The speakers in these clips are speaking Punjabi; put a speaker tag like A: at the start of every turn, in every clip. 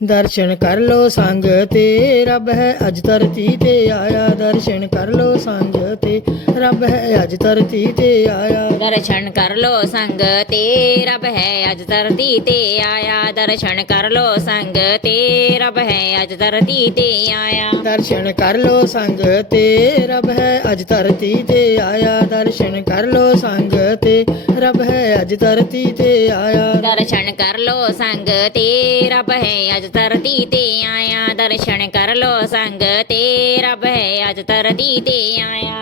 A: ਦਰਸ਼ਨ ਕਰ ਲੋ ਸੰਗ ਤੇ ਰੱਬ ਹੈ ਅਜ ਧਰਤੀ ਤੇ ਆਇਆ। ਦਰਸ਼ਨ ਕਰ ਲੋ ਸੰਗ ਤੇ ਰੱਬ ਹੈ ਅਜ ਧਰਤੀ ਤੇ ਆਇਆ।
B: ਦਰਸ਼ਨ ਕਰ ਲੋ ਸੰਗ ਤੇ ਰੱਬ ਹੈ ਅਜ ਧਰਤੀ ਤੇ ਆਇਆ। ਦਰਸ਼ਨ ਕਰ ਲੋ ਸੰਗ ਤੇ ਰੱਬ ਹੈ ਅਜ ਧਰਤੀ ਤੇ ਆਇਆ।
A: ਦਰਸ਼ਨ ਕਰ ਲੋ ਸੰਗ ਤੇ ਰੱਬ ਹੈ ਅਜ ਧਰਤੀ ਤੇ ਆਇਆ। ਦਰਸ਼ਨ ਕਰ ਲੋ ਸੰਗ ਤੇ ਰੱਬ ਹੈ ਅਜ ਧਰਤੀ ਤੇ ਆਇਆ।
B: ਦਰਸ਼ਨ ਕਰ ਲੋ ਸੰਗ ਤੇ ਰੱਬ ਹੈ ਅਜ ਧਰਤੀ ਤੇ ਆਇਆ ਦਰਸ਼ਨ ਕਰ ਲੋ ਸੰਗ ਤੇ ਰੱਬ ਹੈ ਅੱਜ ਧਰਤੀ ਤੇ ਆਇਆ।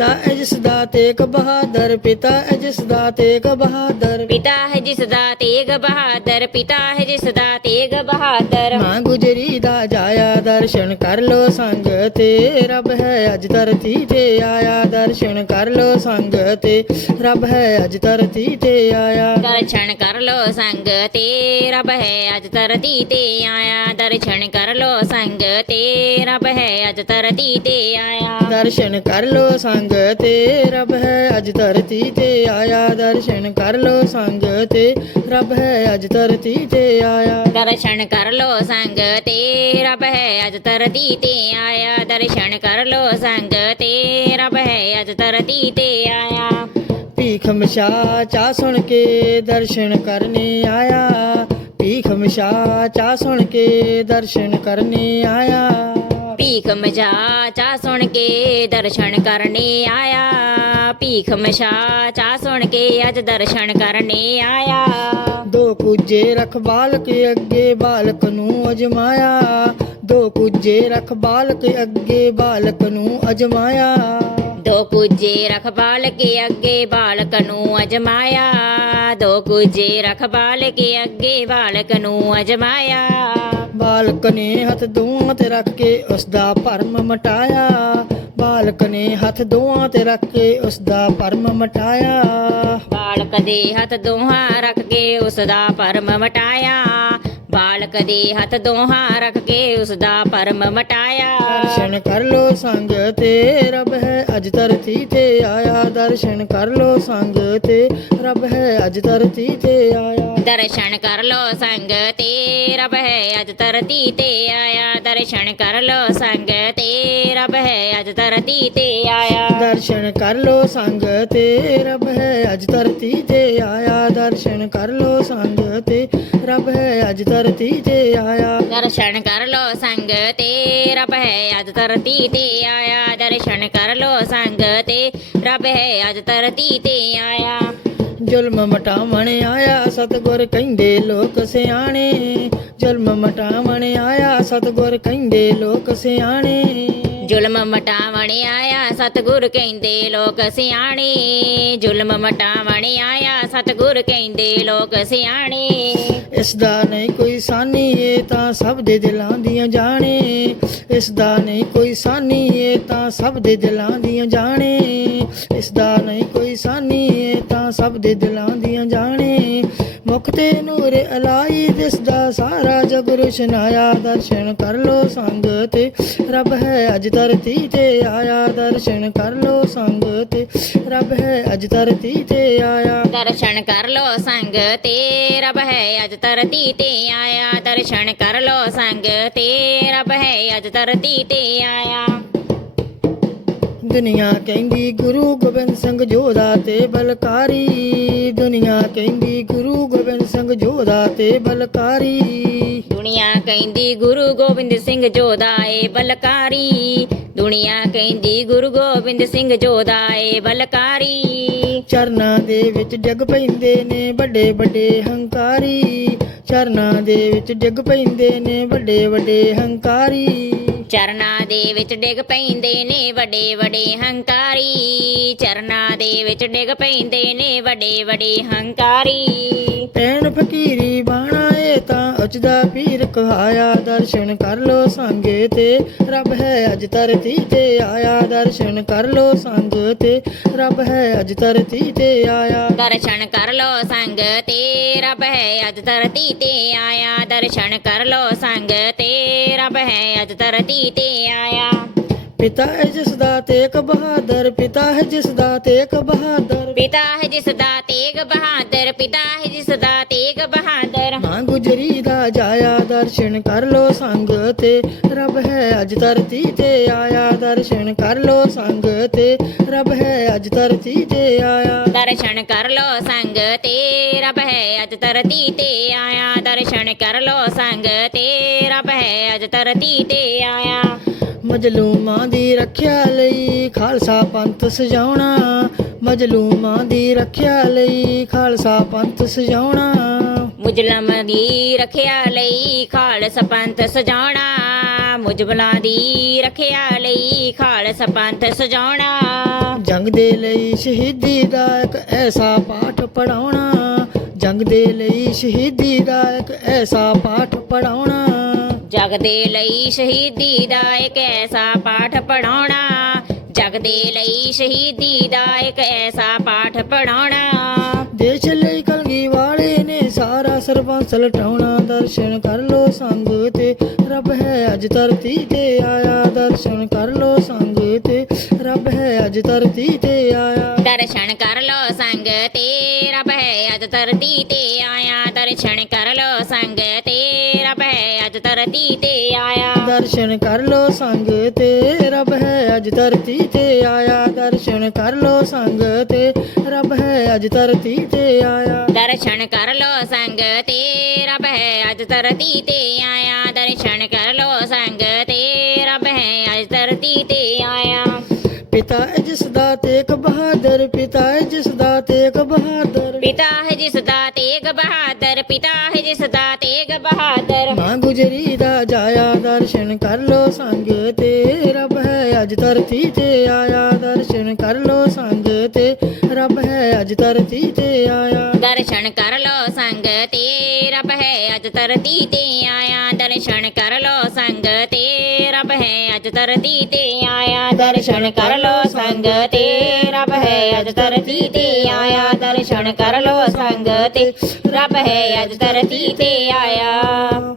A: ਪਿਤਾ ਹੈ ਜਿਸ ਦਾ ਤੇਗ ਬਹਾਦਰ ਪਿਤਾ ਹੈ ਜਿਸ ਦਾ ਤੇਗ ਬਹਾਦਰ
B: ਪਿਤਾ ਹੈ ਜਿਸ ਦਾ ਤੇਗ ਬਹਾਦਰ ਪਿਤਾ ਹੈ ਜਿਸ ਦਾ ਤੇਗ ਬਹਾਦਰ
A: ਮਾਂ ਗੁਜਰੀ ਦਾ ਜਾਇਆ ਦਰਸ਼ਨ ਕਰ ਲੋ ਸੰਗ ਤੇ ਰੱਬ ਹੈ ਅਜ ਧਰਤੀ ਤੇ ਆਇਆ ਦਰਸ਼ਨ ਕਰ ਲੋ ਸੰਗ ਤੇ ਰੱਬ ਹੈ ਅਜ ਧਰਤੀ ਤੇ ਆਇਆ
B: ਦਰਸ਼ਨ ਕਰ ਲੋ ਸੰਗ ਤੇ ਰੱਬ ਹੈ ਅਜ ਧਰਤੀ ਤੇ ਆਇਆ ਦਰਸ਼ਨ ਕਰ ਲੋ ਸੰਗ ਤੇ ਰੱਬ ਹੈ ਅਜ ਧਰਤੀ ਤੇ ਆਇਆ
A: ਦਰਸ਼ਨ ਕਰ ਲੋ ਸੰਗ ਤੇ ਰੱਬ ਹੈ ਅਜ ਧਰਤੀ ਤੇ ਆਇਆ ਦਰਸ਼ਨ ਕਰ ਲੋ ਸੰਗ ਤੇ। ਰੱਬ ਹੈ ਅਜ ਧਰਤੀ ਤੇ ਆਇਆ।
B: ਦਰਸ਼ਨ ਕਰ ਲੋ ਸੰਗ ਤੇ ਰੱਬ ਹੈ ਅਜ ਧਰਤੀ ਤੇ ਆਇਆ। ਦਰਸ਼ਨ ਕਰ ਲੋ ਸੰਗ ਤੇ ਰੱਬ ਹੈ ਅਜ ਧਰਤੀ ਤੇ ਆਇਆ।
A: ਭੀਖ ਮਸ਼ਾ ਚਾ ਸੁਣ ਕੇ ਦਰਸ਼ਨ ਕਰਨੇ ਆਇਆ। ਭੀਖ ਮਸ਼ਾ ਚਾ ਸੁਣ ਕੇ ਦਰਸ਼ਨ ਕਰਨੇ ਆਇਆ।
B: ਭੀਖ ਮਜਾ ਚਾ ਸੁਣ ਕੇ ਦਰਸ਼ਨ ਕਰਨੇ ਆਇਆ। ਭੀਖ ਮਸ਼ਾ ਚਾ ਸੁਣ ਕੇ ਅੱਜ ਦਰਸ਼ਨ ਕਰਨੇ ਆਇਆ।
A: ਦੋ ਕੁਜੇ ਰਖ ਕੇ ਅੱਗੇ ਬਾਲਕ ਨੂੰ ਅਜਮਾਇਆ। ਦੋ ਕੁਝੇ ਰਖ ਕੇ ਅੱਗੇ ਬਾਲਕ ਨੂੰ ਅਜਮਾਇਆ।
B: ਦੋ ਕੁਜੇ ਰਖ ਬਾਲਕ ਅੱਗੇ ਬਾਲਕ ਨੂੰ ਅਜਮਾਇਆ। ਦੋ ਕੁਜੇ ਰਖ ਬਾਲਕ ਅੱਗੇ ਬਾਲਕ ਨੂੰ ਅਜਮਾਇਆ।
A: ਬਾਲਕ ਨੇ ਹੱਥ ਦੋਹਾਂ ਤੇ ਰੱਖ ਕੇ ਉਸ ਦਾ ਭਰਮ ਮਟਾਇਆ। ਬਾਲਕ ਨੇ ਹੱਥ ਦੋਹਾਂ ਤੇ ਰੱਖ ਕੇ ਉਸ ਦਾ ਭਰਮ ਮਟਾਇਆ।
B: ਬਾਲਕ ਦੇ ਹੱਥ ਦੋਹਾਂ ਰੱਖ ਕੇ ਉਸ ਦਾ ਪਰਮ ਮਟਾਇਆ। ਬਾਲਕ ਦੇ ਹੱਥ ਦੋਹਾਂ ਰੱਖ ਕੇ ਉਸ ਦਾ ਪਰਮ ਮਟਾਇਆ।
A: ਦਰਸ਼ਨ ਕਰ ਲੋ ਸੰਗ ਤੇ ਰੱਬ ਹੈ ਅਜ ਧਰਤੀ ਤੇ ਆਇਆ। ਦਰਸ਼ਨ ਕਰ ਲੋ ਸੰਗ ਤੇ ਰੱਬ ਹੈ ਅਜ ਧਰਤੀ ਤੇ ਆਇਆ।
B: ਦਰਸ਼ਨ ਕਰ ਲੋ ਸੰਗ ਤੇ ਰੱਬ ਹੈ ਅਜ ਧਰਤੀ ਤੇ ਆਇਆ। ਦਰਸ਼ਨ ਕਰ ਲੋ ਸੰਗ ਤੇ ਰੱਬ ਹੈ ਅਜ ਧਰਤੀ ਤੇ ਆਇਆ।
A: ਦਰਸ਼ਨ ਕਰ ਲੋ ਸੰਗ ਤੇ ਰੱਬ ਹੈ ਅਜ ਧਰਤੀ ਤੇ ਆਇਆ। ਦਰਸ਼ਨ ਕਰ ਲੋ ਸੰਗ ਤੇ ਰੱਬ ਹੈ ਅਜ ਧਰਤੀ ਤੇ ਆਇਆ।
B: ਦਰਸ਼ਨ ਕਰ ਲੋ ਸੰਗ ਤੇ ਰੱਬ ਹੈ ਅਜ ਧਰਤੀ ਤੇ ਆਇਆ। ਦਰਸ਼ਨ ਕਰ ਲੋ ਸੰਗ ਤੇ ਰੱਬ ਹੈ ਅਜ ਧਰਤੀ ਤੇ ਆਇਆ।
A: ਜ਼ੁਲਮ ਮਟਾਵਣ ਆਇਆ ਸਤਗੁਰ ਕਹਿੰਦੇ ਲੋਕ ਸਿਆਣੇ। ਜ਼ੁਲਮ ਮਟਾਵਣ ਆਇਆ ਸਤਗੁਰ ਕਹਿੰਦੇ ਲੋਕ ਸਿਆਣੇ।
B: ਜ਼ੁਲਮ ਮਟਾਵਣ ਆਇਆ ਸਤਿਗੁਰ ਕਹਿੰਦੇ ਲੋਕ ਸਿਆਣੇ। ਜ਼ੁਲਮ ਮਟਾਵਣ ਆਇਆ ਸਤਿਗੁਰ ਕਹਿੰਦੇ ਲੋਕ ਸਿਆਣੇ।
A: ਇਸ ਦਾ ਨਹੀਂ ਕੋਈ ਸਾਨੀ, ਇਹ ਤਾਂ ਸਭ ਦੇ ਦਿਲਾਂ ਦੀਆਂ ਜਾਣੇ। ਇਸ ਦਾ ਨਹੀਂ ਕੋਈ ਸਾਨੀ, ਇਹ ਤਾਂ ਸਭ ਦੇ ਦਿਲਾਂ ਦੀਆਂ ਜਾਣੇ। ਇਸ ਦਾ ਨਹੀਂ ਕੋਈ ਸਾਨੀ, ਇਹ ਤਾਂ ਸਭ ਦੇ ਦਿਲਾਂ ਦੀਆਂ ਮੁਖ ਤੇ ਨੂਰ ਅਲਾਈ ਦਿਸਦਾ ਸਾਰਾ ਜਗ ਰੁਸ਼ਨਾਇਆ ਦਰਸ਼ਨ ਕਰ ਲੋ ਸੰਗ ਤੇ। ਰੱਬ ਹੈ ਅਜ ਧਰਤੀ ਤੇ ਆਇਆ ਦਰਸ਼ਨ ਕਰ ਲੋ ਸੰਗ ਤੇ। ਰੱਬ ਹੈ ਅਜ ਧਰਤੀ ਤੇ ਆਇਆ।
B: ਦਰਸ਼ਨ ਕਰ ਲੋ ਸੰਗ ਤੇ ਰੱਬ ਹੈ ਅਜ ਧਰਤੀ ਤੇ ਆਇਆ। ਦਰਸ਼ਨ ਕਰ ਲੋ ਸੰਗ ਤੇ ਰੱਬ ਹੈ ਅਜ ਧਰਤੀ ਤੇ ਆਇਆ।
A: ਦੁਨੀਆ ਕਹਿੰਦੀ ਗੁਰੂ ਗੋਬਿੰਦ ਸਿੰਘ ਜੋਧਾ ਤੇ ਬਲਕਾਰੀ। ਦੁਨੀਆ ਕਹਿੰਦੀ ਸਿੰਘ ਜੋਧਾ ਤੇ ਬਲਕਾਰੀ।
B: ਦੁਨੀਆ ਕਹਿੰਦੀ ਗੁਰੂ ਗੋਬਿੰਦ ਸਿੰਘ ਜੋਦਾ ਏ ਬਲਕਾਰੀ। ਦੁਨੀਆ ਕਹਿੰਦੀ ਗੁਰੂ ਗੋਬਿੰਦ ਸਿੰਘ ਜੋਦਾ ਏ ਬਲਕਾਰੀ।
A: ਚਰਨਾਂ ਦੇ ਵਿੱਚ ਡਿੱਗ ਪੈਂਦੇ ਨੇ ਵੱਡੇ ਵੱਡੇ ਹੰਕਾਰੀ। ਚਰਨਾਂ ਦੇ ਵਿੱਚ ਡਿੱਗ ਪੈਂਦੇ ਨੇ ਵੱਡੇ ਵੱਡੇ ਹੰਕਾਰੀ।
B: ਚਰਨਾਂ ਦੇ ਵਿੱਚ ਡਿੱਗ ਪੈਂਦੇ ਨੇ ਵੱਡੇ ਵੱਡੇ ਹੰਕਾਰੀ। ਚਰਨਾਂ ਦੇ ਵਿੱਚ ਡਿੱਗ ਪੈਂਦੇ ਨੇ ਵੱਡੇ ਵੱਡੇ ਹੰਕਾਰੀ।
A: ਪੈਣ ਫਕੀਰੀ ਬਾਣਾ ਏ ਤਾਂ ਉਚਦਾ ਪੀਰ ਕਹਾਇਆ, ਦਰਸ਼ਨ ਕਰ ਲੋ ਸੰਗੇ ਤੇ। ਰੱਬ ਹੈ ਅਜ ਧਰਤੀ ਤੇ ਆਇਆ, ਦਰਸ਼ਨ ਕਰ ਲੋ ਸੰਗ ਤੇ। ਰੱਬ ਹੈ ਅਜ ਧਰਤੀ ਤੇ ਆਇਆ।
B: ਦਰਸ਼ਨ ਕਰ ਲੋ ਸੰਗ ਤੇ, ਰੱਬ ਹੈ ਅਜ ਧਰਤੀ ਤੇ ਆਇਆ। ਦਰਸ਼ਨ ਕਰ ਲੋ ਸੰਗ ਤੇ, ਰੱਬ ਹੈ ਅਜ ਧਰਤੀ ਤੇ ਆਇਆ।
A: ਪਿਤਾ ਹੈ ਜਿਸ ਦਾ ਤੇਗ ਬਹਾਦਰ ਪਿਤਾ ਹੈ ਜਿਸ ਦਾ ਤੇਗ ਬਹਾਦਰ।
B: ਪਿਤਾ ਹੈ ਜਿਸ ਦਾ ਤੇਗ ਬਹਾਦਰ ਪਿਤਾ ਹੈ ਜਿਸ ਦਾ ਤੇਗ ਬਹਾਦਰ।
A: ਮਾਂ ਗੁਜਰੀ ਦਾ ਜਾਇਆ ਦਰਸ਼ਨ ਕਰ ਲੋ ਸੰਗ ਤੇ ਰੱਬ ਹੈ ਅੱਜ ਧਰਤੀ ਤੇ ਆਇਆ ਦਰਸ਼ਨ ਕਰ ਲੋ ਸੰਗ ਤੇ ਰੱਬ ਹੈ ਅੱਜ ਧਰਤੀ ਤੇ ਆਇਆ।
B: ਦਰਸ਼ਨ ਕਰ ਲੋ ਸੰਗ ਤੇ ਰੱਬ ਹੈ ਅੱਜ ਧਰਤੀ ਤੇ ਆਇਆ। ਦਰਸ਼ਨ ਕਰ ਲੋ ਸੰਗ ਤੇ ਰੱਬ ਹੈ ਅੱਜ ਧਰਤੀ ਤੇ ਆਇਆ।
A: ਮਜਲੂਮਾਂ ਦੀ ਰੱਖਿਆ ਲਈ ਖਾਲਸਾ ਪੰਥ ਸਜਾਉਣਾ। ਮਜਲੂਮਾਂ ਦੀ ਰੱਖਿਆ ਲਈ ਖਾਲਸਾ ਪੰਥ ਸਜਾਉਣਾ।
B: ਮੁਜਲਮ ਦੀ ਰੱਖਿਆ ਲਈ ਖਾਲਸ ਪੰਥ ਸਜਾਉਣਾ। ਮੁਜਬਲਾਂ ਦੀ ਰੱਖਿਆ ਲਈ ਖਾਲਸ ਪੰਥ ਸਜਾਉਣਾ।
A: ਜੰਗ ਦੇ ਲਈ ਸ਼ਹੀਦੀ ਦਾ ਇੱਕ ਐਸਾ ਪਾਠ ਪੜਾਉਣਾ ਜੰਗ ਦੇ ਲਈ ਸ਼ਹੀਦੀ ਦਾ ਇੱਕ ਐਸਾ ਪਾਠ ਪੜਾਉਣਾ
B: ਜਗ ਦੇ ਲਈ ਸ਼ਹੀਦੀ ਦਾ ਇੱਕ ਐਸਾ ਪਾਠ ਪੜਾਉਣਾ ਜਗ ਦੇ ਲਈ ਸ਼ਹੀਦੀ ਦਾ ਇੱਕ ਐਸਾ ਪਾਠ ਪੜਾਉਣਾ
A: ਦੇਸ਼ ਲਈ ਕਲਗੀ ਵਾਲੇ ਨੇ ਸਾਰਾ ਸਰਬੰਸ ਲਟਾਉਣਾ। ਦਰਸ਼ਨ ਕਰ ਲੋ ਸੰਗ ਤੇ ਰੱਬ ਹੈ ਅੱਜ ਧਰਤੀ ਤੇ ਆਇਆ। ਦਰਸ਼ਨ ਕਰ ਲੋ ਸੰਗ ਤੇ ਰੱਬ ਹੈ ਅੱਜ ਧਰਤੀ ਤੇ ਆਇਆ।
B: ਦਰਸ਼ਨ ਕਰ ਲੋ ਸੰਗ ਤੇ ਰੱਬ ਹੈ ਅੱਜ ਧਰਤੀ ਤੇ ਆਇਆ। ਦਰਸ਼ਨ ਹੈ ਅੱਜ ਧਰਤੀ ਤੇ ਆਇਆ
A: ਦਰਸ਼ਨ ਕਰ ਲੋ ਸੰਗ ਤੇ ਰੱਬ ਹੈ ਅੱਜ ਧਰਤੀ ਤੇ ਆਇਆ ਦਰਸ਼ਨ ਕਰ ਲੋ ਸੰਗ ਤੇ ਰੱਬ ਹੈ ਅੱਜ ਧਰਤੀ ਤੇ ਆਇਆ
B: ਦਰਸ਼ਨ ਕਰ ਲੋ ਸੰਗ ਤੇ ਰੱਬ ਹੈ ਅੱਜ ਧਰਤੀ ਤੇ ਆਇਆ ਦਰਸ਼ਨ ਕਰ ਲੋ ਸੰਗ ਤੇ ਰੱਬ ਹੈ ਅੱਜ ਧਰਤੀ ਤੇ ਆਇਆ
A: ਪਿਤਾ ਹੈ ਜਿਸ ਦਾ ਤੇਗ ਬਹਾਦਰ ਪਿਤਾ ਹੈ ਜਿਸ ਦਾ ਤੇਗ ਬਹਾਦਰ
B: ਪਿਤਾ ਹੈ ਜਿਸ ਦਾ ਤੇਗ ਬਹਾਦਰ
A: ਗੁਜਰੀ ਦਾ ਜਾਇਆ ਦਰਸ਼ਨ ਕਰ ਲੋ ਸੰਗ ਤੇ ਰੱਬ ਹੈ ਅੱਜ ਧਰਤੀ ਤੇ ਆਇਆ ਦਰਸ਼ਨ ਕਰ ਲੋ ਸੰਗ ਤੇ ਰੱਬ ਹੈ ਅੱਜ ਧਰਤੀ ਤੇ ਆਇਆ।
B: ਦਰਸ਼ਨ ਕਰ ਲੋ ਸੰਗ ਤੇ, ਰੱਬ ਹੈ ਅੱਜ ਧਰਤੀ ਤੇ ਆਇਆ। ਦਰਸ਼ਨ ਕਰ ਲੋ ਸੰਗ ਤੇ, ਰੱਬ ਹੈ ਅੱਜ ਧਰਤੀ ਤੇ ਆਇਆ। ਦਰਸ਼ਨ ਕਰ ਲੋ ਸੰਗ ਤੇ, ਰੱਬ ਹੈ ਅੱਜ ਧਰਤੀ ਤੇ ਆਇਆ। ਦਰਸ਼ਨ ਕਰ ਲੋ ਸੰਗ ਤੇ, ਰੱਬ ਹੈ ਅੱਜ ਧਰਤੀ ਤੇ ਆਇਆ।